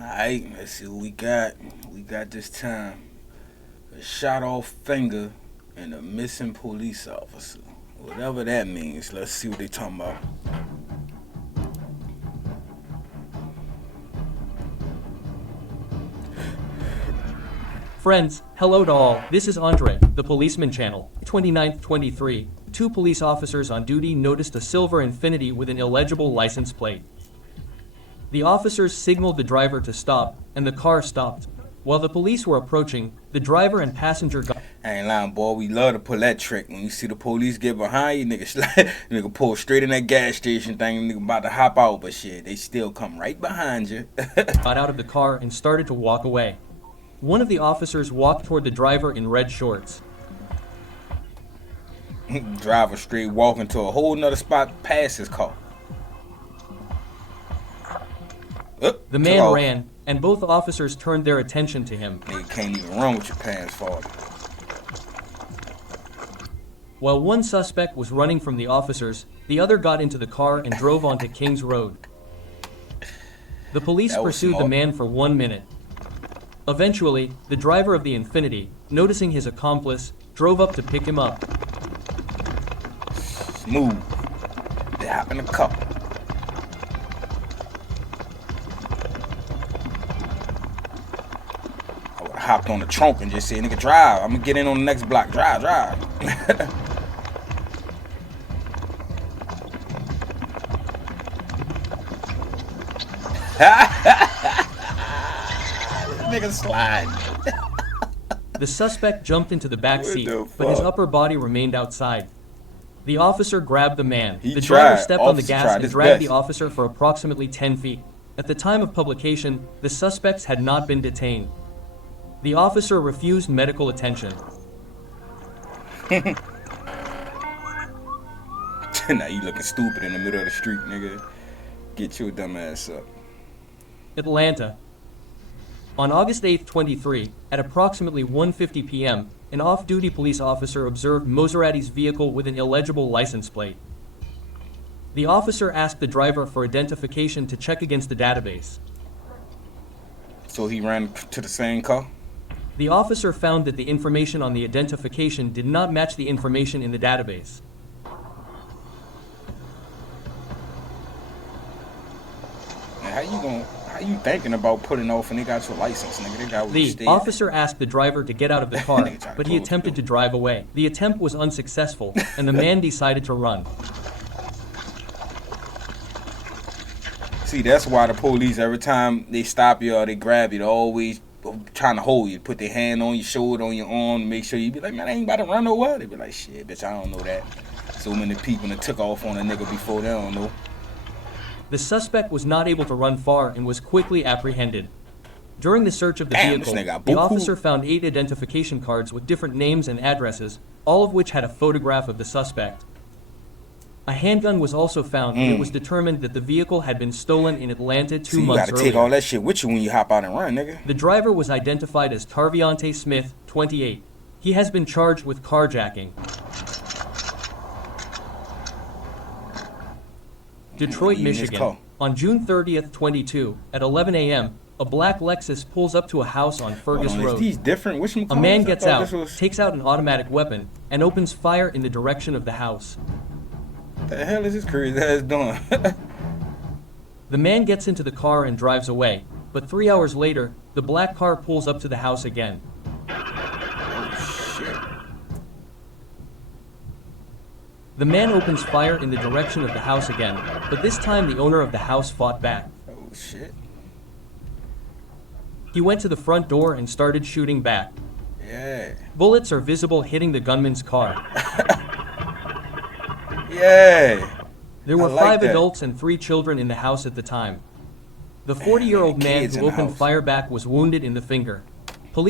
Alright, let's see what we got. We got this time a shot off finger and a missing police officer. Whatever that means. Let's see what they talking about. Friends, hello to all. This is Andre, the Policeman Channel. 29th-23. Two police officers on duty noticed a silver Infiniti with an illegible license plate. The officers signaled the driver to stop, and the car stopped. While the police were approaching, the driver and passenger got... I ain't lying, boy. We love to pull that trick. When you see the police get behind you, nigga pull straight in that gas station thing, nigga about to hop out, but shit, they still come right behind you. got out of the car and started to walk away. One of the officers walked toward the driver in red shorts. Driver straight walking to a whole nother spot past his car. The man ran, and both officers turned their attention to him. Nigga can't even run with your pants falling. While one suspect was running from the officers, the other got into the car and drove onto Kings Road. The police pursued the man for 1 minute. Eventually, the driver of the Infiniti, noticing his accomplice, drove up to pick him up. Smooth. They hop in the car. I would have hopped on the trunk and just said, nigga, drive. I'm gonna get in on the next block. Drive. Nigga slide. The suspect jumped into the back seat, but his upper body remained outside. The officer grabbed the man. The driver stepped on the gas and dragged the officer for approximately 10 feet. At the time of publication, the suspects had not been detained. The officer refused medical attention. Now you looking stupid in the middle of the street, nigga. Get your dumb ass up. Atlanta. On August 8, 23, at approximately 1:50 p.m., an off-duty police officer observed Moserati's vehicle with an illegible license plate. The officer asked the driver for identification to check against the database. So he ran to the same car? The officer found that the information on the identification did not match the information in the database. How you thinking about putting off and they got your license, nigga? They got the officer asked the driver to get out of the car, but he attempted to drive away. The attempt was unsuccessful, and the man decided to run. See, that's why the police, every time they stop you or they grab you, they're always trying to hold you. Put their hand on your shoulder, on your arm, make sure you be like, man, I ain't about to run nowhere. They be like, shit, bitch, I don't know that. So many people that took off on a nigga before, they don't know. The suspect was not able to run far and was quickly apprehended. During the search of the vehicle, the officer found 8 identification cards with different names and addresses, all of which had a photograph of the suspect. A handgun was also found, and it was determined that the vehicle had been stolen in Atlanta 2 months earlier. You gotta take all that shit with you when you hop out and run, nigga. The driver was identified as Tarviante Smith, 28. He has been charged with carjacking. Detroit, Michigan. On June 30th, 22, at 11 a.m., a black Lexus pulls up to a house on Fergus Road. A man gets out, takes out an automatic weapon, and opens fire in the direction of the house. What the hell is this crazy ass doing? The man gets into the car and drives away, but 3 hours later, the black car pulls up to the house again. The man opens fire in the direction of the house again, but this time the owner of the house fought back. Oh shit. He went to the front door and started shooting back. Yeah. Bullets are visible hitting the gunman's car. Yeah. There were 5 adults and 3 children in the house at the time. The 40-year-old man who opened fire back was wounded in the finger. The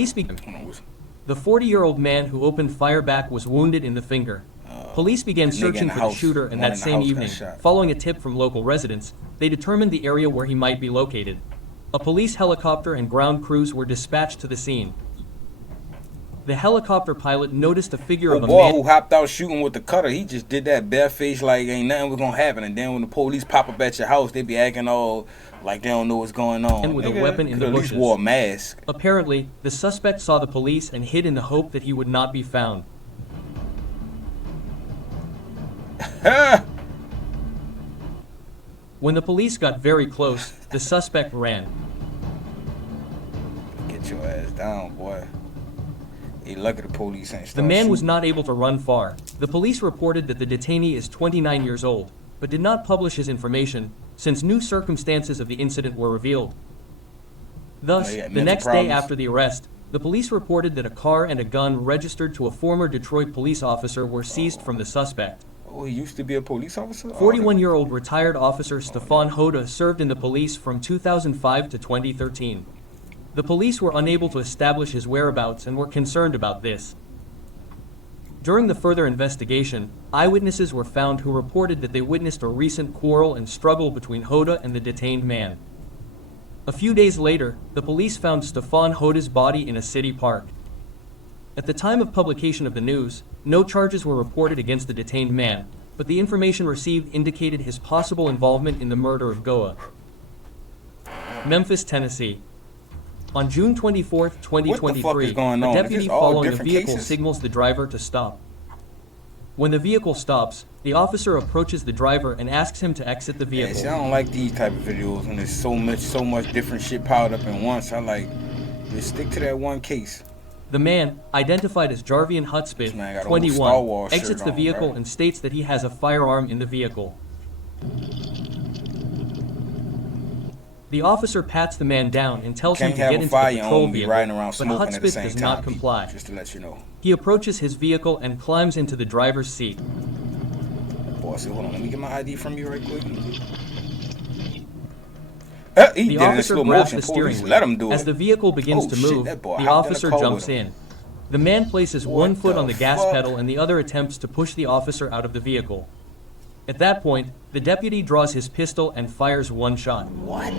40-year-old man who opened fire back was wounded in the finger. Police began searching for the shooter, and that same evening, following a tip from local residents, they determined the area where he might be located. A police helicopter and ground crews were dispatched to the scene. the helicopter pilot noticed a figure Oh of a boy man who hopped out shooting with the cutter, he just did that barefaced like ain't nothing was gonna happen. And then when the police pop up at your house, they be acting all like they don't know what's going on. with a weapon in the at bushes. least wore a mask. Apparently, the suspect saw the police and hid in the hope that he would not be found. When the police got very close, the suspect ran. Get your ass down, boy. Hey, lucky the police ain't The man shooting. was not able to run far. The police reported that the detainee is 29 years old, but did not publish his information since new circumstances of the incident were revealed. Thus, the next day after the arrest, the police reported that a car and a gun registered to a former Detroit police officer were seized from the suspect. Oh, he used to be a police officer? 41-year-old retired officer Stefan Hoda served in the police from 2005 to 2013. The police were unable to establish his whereabouts and were concerned about this. During the further investigation, eyewitnesses were found who reported that they witnessed a recent quarrel and struggle between Hoda and the detained man. A few days later, the police found Stefan Hoda's body in a city park. At the time of publication of the news, no charges were reported against the detained man, but the information received indicated his possible involvement in the murder of Goa. Memphis, Tennessee. On June 24, 2023, a deputy following a vehicle signals the driver to stop. When the vehicle stops, the officer approaches the driver and asks him to exit the vehicle. Yeah, see, I don't like these type of videos when there's so much different shit piled up in once. I like, just stick to that one case. The man, identified as Jarvian Hutspeth, 21, exits the vehicle and states that he has a firearm in the vehicle. The officer pats the man down and tells him to get into the patrol vehicle, but Hutspeth does not comply. Just to let you know. He approaches his vehicle and climbs into the driver's seat. Boy, so hold on, let me get my ID from you right quick. The officer grabs the steering wheel. As the vehicle begins to move, the officer jumps in. The man places one foot on the gas pedal and the other attempts to push the officer out of the vehicle. At that point, the deputy draws his pistol and fires one shot. What?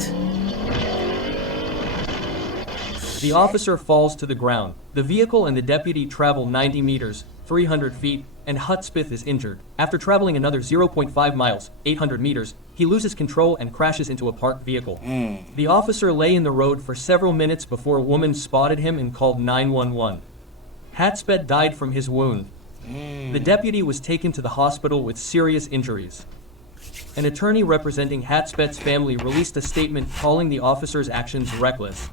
The officer falls to the ground. The vehicle and the deputy travel 90 meters, 300 feet, and Hutspeth is injured. After traveling another 0.5 miles, 800 meters, he loses control and crashes into a parked vehicle. The officer lay in the road for several minutes before a woman spotted him and called 911. Hutspeth died from his wound. The deputy was taken to the hospital with serious injuries. An attorney representing Hutspeth's family released a statement calling the officer's actions reckless.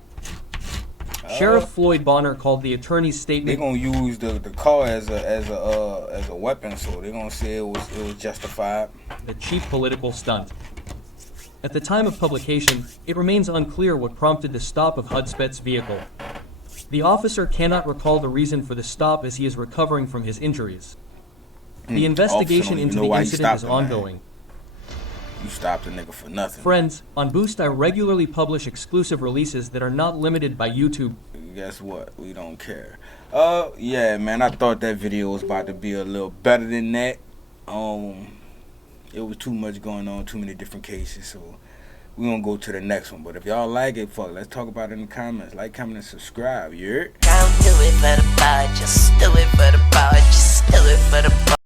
Sheriff Floyd Bonner called the attorney's statement. They're gonna use the car as a weapon, so they're gonna say it was justified. A cheap political stunt. At the time of publication, it remains unclear what prompted the stop of Hutspeth's vehicle. The officer cannot recall the reason for the stop as he is recovering from his injuries. The investigation into the incident is ongoing. You stopped a nigga for nothing. Friends, on Boost I regularly publish exclusive releases that are not limited by YouTube. Guess what? We don't care. Yeah, man, I thought that video was about to be a little better than that. It was too much going on, too many different cases, so we're gonna go to the next one. But if y'all like it, fuck, let's talk about it in the comments. Like, comment, and subscribe, you heard? Don't do it for the bar, just do it for the bar, just do it for the bar.